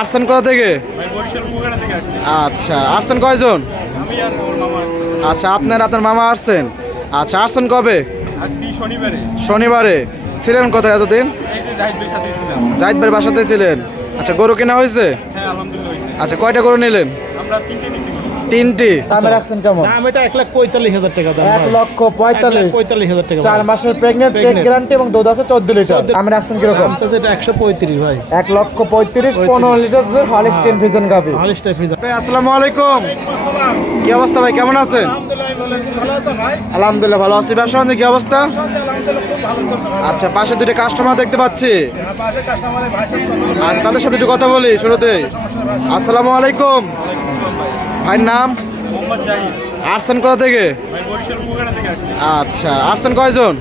আসছেন কোথা থেকে? আচ্ছা, আসছেন কয়জন? আচ্ছা, আপনার মামা আসছেন। আচ্ছা, আসছেন কবে? শনিবারে। ছিলেন কোথায় এতদিন? জাহিদ ভাইয়ের বাসাতে ছিলেন। আচ্ছা, গরু কেনা হয়েছে? আচ্ছা, কয়টা গরু নিলেন? তিনটি। দামে রাখছেন কেমন? দাম এটা 1,45,000 টাকা দাম। 1,45,000 টাকা। 4 মাসের প্রেগনেন্ট, চেক গ্যারান্টি এবং দুধ আছে 14 লিটার। দামে রাখছেন কিরকম? দাম আছে এটা 135 ভাই। 1,35,000 15 লিটার দুধের হলিস্টিয়ান ফ্রিজিয়ান গাভী। Holstein fridge. ভাই আসসালামু আলাইকুম। কি অবস্থা ভাই, কেমন আছেন? আলহামদুলিল্লাহ ভালো আছি। ব্যবসা বাণিজ্য কি অবস্থা? আচ্ছা, পাশে দুটো কাস্টমার দেখতে পাচ্ছি। আচ্ছা, তাদের সাথে একটু কথা বলি শুরুতেই। আসসালামু আলাইকুম। ভাইয়ের নাম? আসছেন কোথা থেকে? আচ্ছা, আসছেন কয়জন?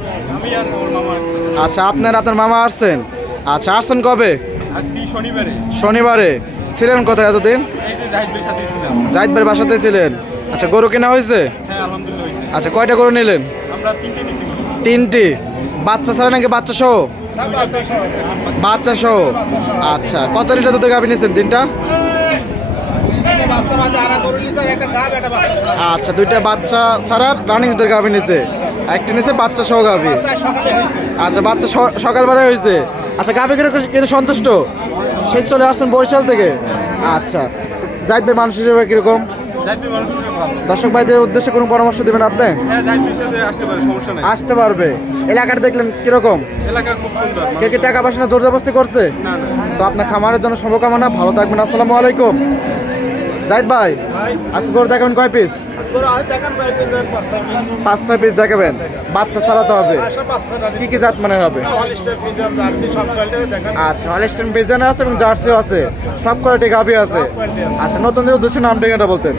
আচ্ছা, আপনার মামা আসছেন। আচ্ছা, আসছেন কবে? শনিবারে। ছিলেন কোথায় এতদিন? জাহিদ ভাইয়ের বাসাতে ছিলেন। আচ্ছা, গরু কেনা হয়েছে? আচ্ছা, কয়টা গরু নিলেন? তিনটি। বাচ্চা ছাড়া নাকি বাচ্চা সহ? বাচ্চা সহ। আচ্ছা, কত লিটার দুধের গাভী নিয়েছেন? তিনটা। আচ্ছা, দুইটা বাচ্চা ছাড়া রানিং দুধের গাভী নিছে, একটা নিচে বাচ্চা সহ গাভী। আচ্ছা, বাচ্চা সকালবেলায় হয়েছে। আচ্ছা, গাভী কিনে সন্তুষ্ট? সেই চলে আসছেন বরিশাল থেকে। আচ্ছা, জাহিদ ভাই মানুষ হিসেবে কিরকম? দর্শক ভাইদের উদ্দেশ্যে কোনো পরামর্শ দেবেন আপনি? আসতে পারবে। এলাকাটা দেখলেন কিরকম? কে কে টাকা পয়সা জোর জবরদস্তি করছে? তো আপনার খামারের জন্য শুভকামনা, ভালো থাকবেন। আসসালামু আলাইকুম। জাহিদ ভাই, আজকে গরু দেখাবেন কয় পিস? 5-6 পিস দেখাবেন। বাচ্চা ছাড়াতে হবে। কি কি জাত মানের হবে? আচ্ছা, হলিস্টাইন ফ্রিজিয়ান আছে এবং জার্সিও আছে, সব কোয়ালিটি গাভী আছে। আচ্ছা, নতুনদের উদ্দেশ্যে নাম ঠিকানাটা বলতেন।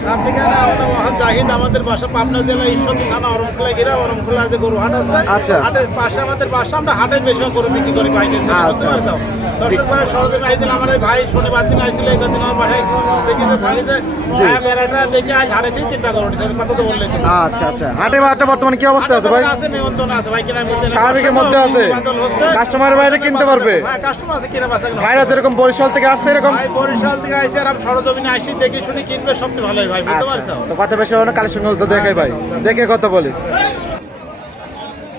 জাহিদ, আমাদের বাসা পাবনা জেলা ঈশ্বরদী থানা অরমখোলা গিরা। অরমখোলা যে গরু হাট আছে, আচ্ছা, হাটের পাশে আমাদের বাসা। আমরা হাটে বেশি গরু বিক্রি করি বাইরে। আচ্ছা, দর্শক ভাই সরদিন আইদিন আমার এই ভাই শনিবার দিন আইছিল, একদিন আমার বাসায় দেখিতে থাকি যে বেড়াটা দেখে আজ হাটে দিয়ে 3টা গরু উঠেছে। কথা তো বললেন। আচ্ছা আচ্ছা, হাটে বর্তমানে কি অবস্থা আছে ভাই? আছে, নিয়ন্ত্রণ আছে ভাই, কেনার মধ্যে স্বাভাবিকের মধ্যে আছে। কাস্টমারের বাইরে কিনতে পারবে। হ্যাঁ, কাস্টমার আছে, কিনা বাসা ভাইরা যেরকম বরিশাল থেকে আসছে এরকম ভাই বরিশাল থেকে আইছে, আর আমি সরজমিনে আসি, দেখে শুনে কিনবে সবচেয়ে ভালো হয় ভাই, বুঝতে পারছো? তো কথা বেশি হবে না, কালেকশন তো দেখাই ভাই, দেখে কথা বলি।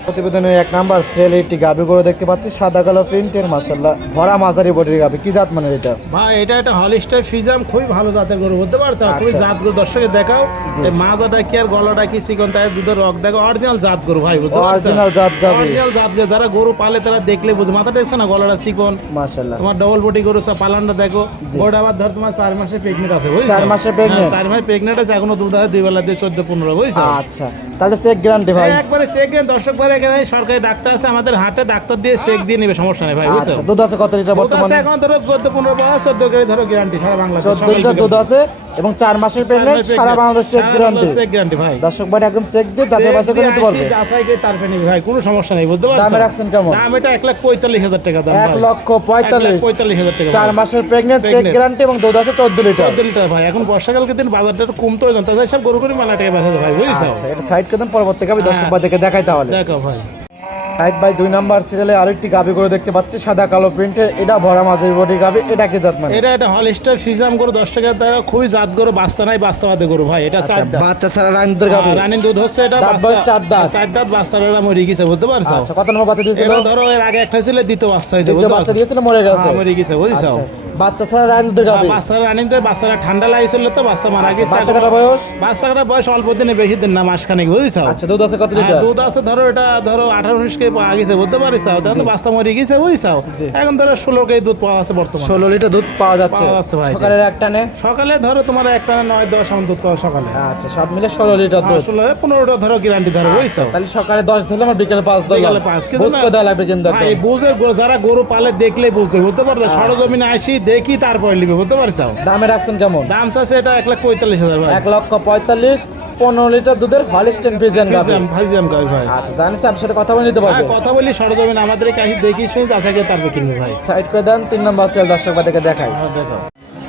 প্রতিবেদনের 1 নাম্বার সেল একটি গাভী গরু দেখতে পাচ্ছি, সাদা কালো প্রিন্টের, মাশাআল্লাহ ভরা মাঝারি বডির গাভী। কি জাত মানের এটা? ভাই এটা একটা হলিস্টাইন ফ্রিজিয়ান, খুবই ভালো জাতের গরু, বুঝতে পারছো? খুবই জাত গরু। দর্শকে দেখাও এই মাজাটা কি আর গলাটা কি চিকন, তাই দুধের রক দেখো, অরিজিনাল জাত গরু ভাই, বুঝতে পারছো? অরিজিনাল জাত গাভী। অরিজিনাল জাত গরু। যারা গরু পালে তারা দেখলে বুঝে, মাথাটা এসে না, গলাটা চিকন, মাশাআল্লাহ। তোমার ডবল বডি গরু, পালানটা দেখো। গরুটা আবার ধর তোমার 4 মাসে প্রেগনেন্ট আছে, বুঝছো? 4 মাসে প্রেগনেন্ট। 4 মাসে প্রেগনেন্ট আছে, এখনো দুধ আছে 2 বেলা দিয়ে 14-15, বুঝছো? আচ্ছা, তাহলে চেক গ্যারান্টি ভাই? একবারে চেক দেন। দর্শক ভাই, এখানে সরকারি ডাক্তার আছে আমাদের হাটে, ডাক্তার দিয়ে চেক দিয়ে নেবে, সমস্যা নেই ভাই, বুঝছো? আচ্ছা, দুধ আছে কত লিটার দুধ আছে বর্তমানে? এখন ধরো 14-15 বছর, 14 করে ধরো গ্যারান্টি সারা বাংলাদেশ। 14 লিটার দুধ আছে এবং 4 মাসের প্রেগনেন্ট, সারা Bangladesh check guarantee. Check guarantee ভাই। দর্শক ভাই একদম চেক দিয়ে যাচাই বাছাই করে নিতে পারবে। যাচাই করে তারপরে নেবে ভাই, কোনো সমস্যা নেই, বুঝতে পারছো? দামে রাখছেন কেমন? দাম এটা 1,45,000 টাকা দাম ভাই। 1,45,000 টাকা। 4 মাসের প্রেগনেন্ট, চেক গ্যারান্টি এবং দুধ আছে 14 লিটার। 14 লিটার ভাই। এখন বর্ষাকালকে দিন বাজারটা একটু কমতে হয়, তাই সব গরু করে মেলা টাকা বেচা যায় ভাই, বুঝছো? আচ্ছা, এটা সাইড করে দেন, পরবর্তী গাভী দর্শক ভাইদেরকে দেখাই তাহলে। দেখো ভাই, সাইড ভাই 2 নাম্বার সিরিয়ালে আরেকটি গাভী গরু দেখতে পাচ্ছি, সাদা কালো প্রিন্টের, এটা ভরা মাঝারি বডি গাভী। এটা কি জাত মানে? এটা একটা হলিস্টাইন ফ্রিজিয়ান গরু, 10 টাকা টাকা, খুবই জাত গরু, বাচ্চা নাই, বাচ্চা বাদে গরু ভাই। এটা 4 দাঁত। বাচ্চা ছাড়া রানীদের গাভী। রানিং দুধ হচ্ছে, এটা দাঁত বয়স 4 দাঁত। 4 দাঁত, বাচ্চারা মরে গেছে, বুঝতে পারছো? আচ্ছা, কত নম্বর বাচ্চা দিয়েছিল? এটা ধরো এর আগে একটা ছিল, দ্বিতীয় বাচ্চা হয়েছে, দ্বিতীয় বাচ্চা দিয়েছিল, মরে গেছে। মরে গেছে, বুঝছো? আচ্ছা, বাচ্চা ছাড়া রানীদের গাভী। বাচ্চারা রানিং তো, বাচ্চারা ঠান্ডা লাগিয়েছিল তো বাচ্চা মারা গেছে। বাচ্চাটার বয়স? বাচ্চাটার বয়স অল্প দিনে, বেশি দিন না, মাসখানেক, বুঝছো? আচ্ছা, দুধ আছে কত লিটার? দুধ আছে ধরো, এটা ধরো 18-19 কেজি পাওয়া গেছে, বুঝতে পারিস? তাহলে বাচ্চা মরে গেছে, বুঝছো? এখন ধরো 16 কেজি দুধ পাওয়া আছে বর্তমানে। 16 লিটার দুধ পাওয়া যাচ্ছে ভাই। সকালের এক টানে? সকালে ধরো তোমার একটা 9-10 এমন দুধ পাওয়া সকালে। আচ্ছা, সব মিলে 16 লিটার দুধ। 16-15টা ধরো গ্যারান্টি ধরো, বুঝছো? তাহলে সকালে 10 দিলে আমার বিকেলে 5 দিলাম। বিকেলে 5 কেজি বুঝতে দেওয়া লাগবে কিন্তু একদম। ভাই বুঝে, যারা গরু পালে দেখলেই বুঝতে, বুঝতে পারছো? সরজমিনে আসি দেখি তারপরে নিবে, বুঝতে পারছো? দামে রাখছেন কেমন? দাম চাচ্ছে এটা 1,45,000 ভাই। 1,45,000 15 লিটার দুধের হলিস্টাইন ফ্রিজিয়ান গাভী। ভাইজাম গাই ভাই। আচ্ছা, জানিস আপনার সাথে কথা বলে নিতে পারবে? কথা বলি, সরজমিন আমাদের কাছে দেখি শুনি, যাচাই করে তারপরে কিনবে ভাই। সাইড করে দেন, 3 নম্বর সেল দর্শক ভাইদেরকে দেখাই। দেখো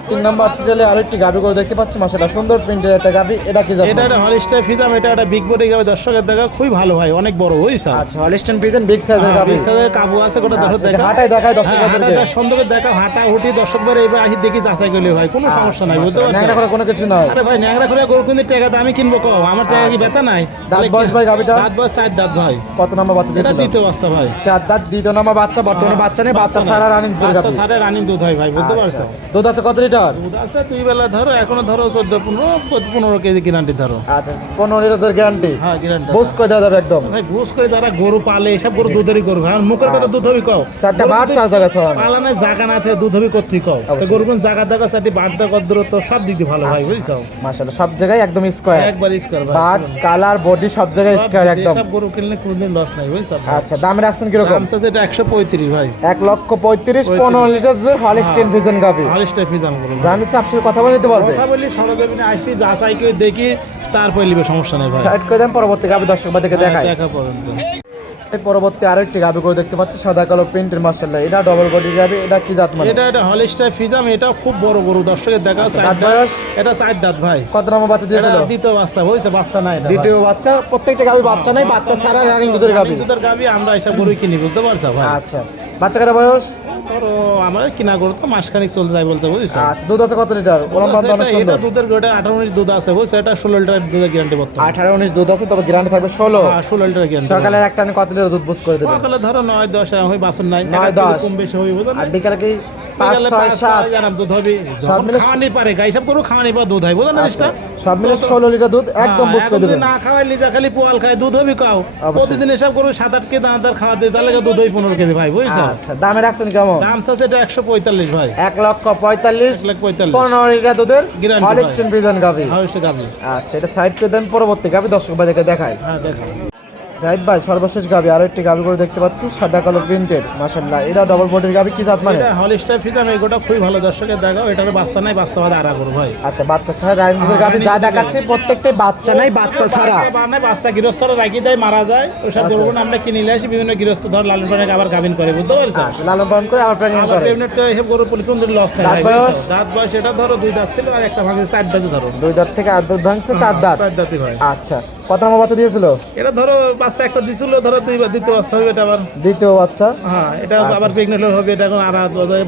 3 নাম্বার সিরিয়ালে আরেকটি গাবি করে দেখতে পাচ্ছি মাশাআল্লাহ সুন্দর প্রিন্টের একটা গাবি, এটা কি জাত? এটা একটা হলিস্টার ফিজাম, এটা একটা বিগ বডি গাবে, দর্শকের দেখা খুবই ভালো ভাই, অনেক বড় হইছে। আচ্ছা হলিস্টাইন ফ্রিজিয়ান বিগ সাইজের গাবি, বিগ সাইজের কাবু আছে, গোটা দর্শক আচ্ছা, দেখা এটা হাঁটায় দেখায় দর্শকদেরকে। হাঁটা সুন্দর দেখা, হাঁটা হুটি দর্শকদের এইবার আসি দেখি যাচাই করলে ভাই, কোনো সমস্যা নাই, বুঝতে পারছেন? ন্যাংরা করা কোনো কিছু নয়। আরে ভাই ন্যাংরা করে গরু কিনতে টাকা দামি কিনবো কও, আমার টাকা কি বেতা নাই? দাঁত বয়স ভাই গাবিটা? দাঁত বয়স 4 দাঁত ভাই। কত নাম্বার বাচ্চা এটা দিয়েছিল? দ্বিতীয় বাচ্চা ভাই। 4 দাঁত, দ্বিতীয় নাম্বার বাচ্চা, বর্তমানে বাচ্চা নেই, বাচ্চা ছাড়া রানিং দুধের বাচ্চা গাবি। সারে রানিং দুধ হয় ভাই, বুঝতে আচ্ছা, পারছো? দুধ আছে কত লিটার? দুধ আছে দুই বেলা ধরো, এখনো ধরো 14-15 কেজি গ্যারান্টি ধরো। আচ্ছা 15 লিটারের গ্যারান্টি। হ্যাঁ গ্যারান্টি বুঝ করে দেওয়া যাবে একদম। ভাই বুঝ করে যারা গরু পালে এসব গরু দুধেরই গরু ভাই, আর মুখের কথা দুধ হবি কও। 4টা বাট 4 জায়গা ছড়ানো। পালানে জায়গা না থাকে দুধ হবি করতে কও। তো গরু কোন জায়গা দেখা চাটি বাট দেখা দূরত্ব সব দিক দিয়ে ভালো ভাই, বুঝছো? মাশাআল্লাহ সব জায়গায় একদম স্কয়ার, একবার স্কয়ার ভাই। বাট কালার বডি সব জায়গায় স্কয়ার একদম। সব গরু কিনলে কোনদিন লস নাই, বুঝছো? আচ্ছা দাম রাখছেন কি রকম? দাম তো এটা 135 ভাই। 1,35,000 15 লিটার দুধের হলিস্টাইন ফ্রিজিয়ান গাবি। হলিস্টার ফিজান গরু। জানিস আপনি কথা বলে দিতে পারবে? কথা বলি সরজমিনে আসি যাচাই করে দেখি, তারপরে নিবে, সমস্যা নাই ভাই। সাইড করে দেন, পরবর্তী গাবি দর্শক বাদেরকে দেখায়। দেখা পর্যন্ত এর পরবর্তী আরেকটি গাবি করে দেখতে পাচ্ছি সাদা কালো প্রিন্টের মাশাআল্লাহ, এটা ডবল বডি গাবি, এটা কি জাত মানে? এটা হলিস্টার ফিজাম, এটা খুব বড় গরু, দর্শকের দেখা দাঁত 4 দাঁত। বয়স? এটা 4 দাঁত ভাই। কত নাম্বার বাচ্চা এটা দিয়েছিল? দ্বিতীয় বাচ্চা হইছে, বাচ্চা নাই এটা। দ্বিতীয় বাচ্চা, প্রত্যেকটা গাবি বাচ্চা নাই, বাচ্চা ছাড়া রানিং দুধের গাবি। দুধের গাবি আমরা এসব গরু কিনি, বুঝতে পারছো ভাই? আচ্ছা বাচ্চা কাটা বয়স? ধরো আমরা কিনা গরু তো মাসখানিক চলতে যায় বলতে, বুঝছো? আচ্ছা দুধ আছে কত লিটার? ওলম্বা অনেক এটা সুন্দর। দুধের গোটা 18-19 দুধ আছে, বুঝছো? এটা 16 লিটার দুধের গ্যারান্টি বর্তমান। 18-19 দুধ আছে, তবে গ্যারান্টি থাকবে 16। হ্যাঁ 16 লিটার গ্যারান্টি। সকালে এক টানে কত লিটার দুধ বুঝ করে দেবেন? সকালে ধরো 9-10 হই বাসন নাই, 9-10 কম বেশি হই, বুঝছো? আর বিকালে কি 5-6-7 জানাম দুধ হবে, সব মিলে খাওয়ানি পারে গাই সব গরু খাওয়ানি পর দুধ হয়, বুঝো না জিনিসটা? সব মিলে 16 লিটার দুধ একদম বুঝ করে দেবেন। না খাওয়াই লিজা খালি পোয়াল খায়, দুধ হবে কাও। অবশ্যই। প্রতিদিন এসব গরু 7-8 কেজি দানাদার খাওয়া দেয়, তাহলে দুধ হয় 15 কেজি ভাই, বুঝছো? আচ্ছা দামে রাখছেন কেমন? দাম চাচ্ছে এটা 145 ভাই। 1,45,000 1,45,000 15 লিটার দুধের Guarantee হলিস্টাইন ফ্রিজিয়ান গাবি। হাউসে গাবি। আচ্ছা এটা সাইড করে দেন, পরবর্তী গাবি দর্শক ভাইদেরকে দেখায়। হ্যাঁ দেখো জাহিদ ভাই সর্বশেষ গাবি আরো একটি গাবি করে দেখতে পাচ্ছি সাদা কালো প্রিন্টেড মাশাআল্লাহ, এটা ডবল বডির গাবি, কি জাত মানে? এটা হলিস্টার ফিজাম, এই গোটা খুবই ভালো, দর্শকের দেখাও। এটার বাচ্চা নাই, বাচ্চা বাদে আড়া করো ভাই। আচ্ছা বাচ্চা ছাড়া রানিং দুধের গাবি যা দেখাচ্ছে প্রত্যেকটাই বাচ্চা নাই, বাচ্চা ছাড়া। বাচ্চা গৃহস্থরা রাখি দেয়, মারা যায়, ওসব গরু আমরা কিনে নিয়ে আসি, বিভিন্ন গৃহস্থ ধর লালন পালন আবার গাভিন করে, বুঝতে পারছো? আচ্ছা লালন পালন করে আবার প্রেগন্যান্ট আবার করে। প্রেগনেন্ট করে এসব গরু পলিকুন লস নাই দাঁত ভাই, বয়স? বুঝছো? দাঁত বয়স এটা ধরো 2 দাঁত ছিল, আর একটা ভাঙে 4 দাঁত ধরো। 2 দাঁত থেকে 8 দাঁত ভাঙছে, 4 দাঁত। 4 দাঁতই ভাই। আচ্ছা কত নম্বর বাচ্চা দিয়েছিল? এটা ধরো বাচ্চা একটা দিছিল, ধরো দ্বিতীয় বাচ্চা হবে এটা আবার। দ্বিতীয় বাচ্চা। হ্যাঁ এটা আবার প্রেগনেন্ট হবে, এটা এখন আর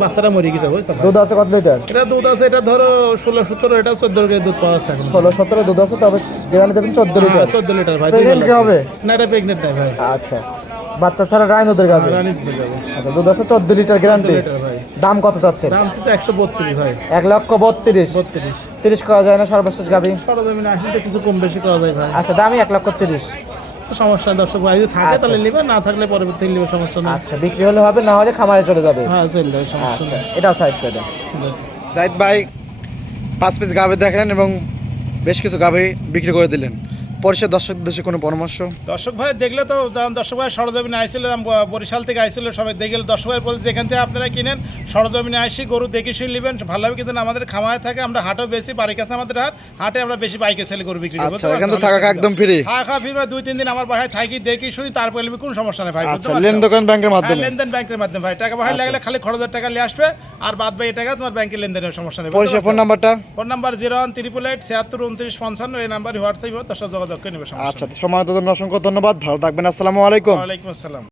বাচ্চাটা মরে গেছে, বুঝছো? দুধ আছে কত লিটার? এটা দুধ আছে, এটা ধরো 16-17, এটা 14 কেজি দুধ পাওয়া যাচ্ছে এখন। 16-17 দুধ আছে, তবে গ্যারান্টি দেবেন 14 লিটার। 14 লিটার ভাই। Pregnant কি হবে? না এটা প্রেগনেন্ট নাই ভাই। আচ্ছা বাচ্চা ছাড়া রানিং দুধের গাবি। রানী দুধ যাবে। আচ্ছা দুধ আছে 14 লিটার 14 গ্যারান্টি। লিটার ভাই। দাম কত চাচ্ছেন? দাম হচ্ছে 132 ভাই। 1,32,000। 32 30 করা যায় না সর্বশেষ গাবি? সরজমিনে আসলে কিছু কম বেশি করা যায় ভাই। আচ্ছা দামই 1,30,000। সমস্যা নাই, দর্শক ভাই যদি থাকে তাহলে নিবে, না থাকলে পরবর্তী নিবে, সমস্যা নেই। আচ্ছা বিক্রি হলে হবে, না হলে খামারে চলে যাবে। হ্যাঁ চল যাবে, সমস্যা আচ্ছা নেই। এটাও সাইড করে দেন। জাহিদ ভাই 5 পিস গাভি দেখলেন এবং বেশ কিছু গাভি বিক্রি করে দিলেন, পরিষদ দর্শক দেশে কোনো পরামর্শ? দর্শক ভাই দেখলে তো দর্শক ভাই সরজমিনে আইছিল, বরিশাল থেকে আইছিল, সবাই দেখলে দর্শক ভাই বলছে যেখান থেকে আপনারা কিনেন সরজমিনে আসি গরু দেখে শুনে নেবেন ভালোভাবে, কিন্তু আমাদের খামায় থাকে, আমরা হাটও বেশি, বাড়ির কাছে আমাদের হাটে আমরা বেশি বাইকে সেল গরু বিক্রি করি। আচ্ছা এখানে তো থাকা একদম ফ্রি? থাকা ফ্রি, 2-3 দিন আমার বাসায় থাকি, দেখি শুনি, তারপরে নিবি, কোনো সমস্যা নেই ভাই। আচ্ছা লেনদেন ব্যাংকের মাধ্যমে? লেনদেন ব্যাংকের মাধ্যমে ভাই, টাকা ভাই লাগলে খালি খরচের টাকা নিয়ে আসবে, আর বাদ বাকি টাকা তোমার ব্যাংকের লেনদেনের সমস্যা নেই। পরিষদ ফোন নাম্বারটা? ফোন নাম্বার 01888 76 29 55, এই নাম্বারে হোয়াটসঅ্যাপে দর্শক যোগাযোগ করে নেবে। আচ্ছা সময় দেওয়ার জন্য অসংখ্য ধন্যবাদ, ভালো থাকবেন, আসসালামু আলাইকুম। ওয়ালাইকুম আসসালাম।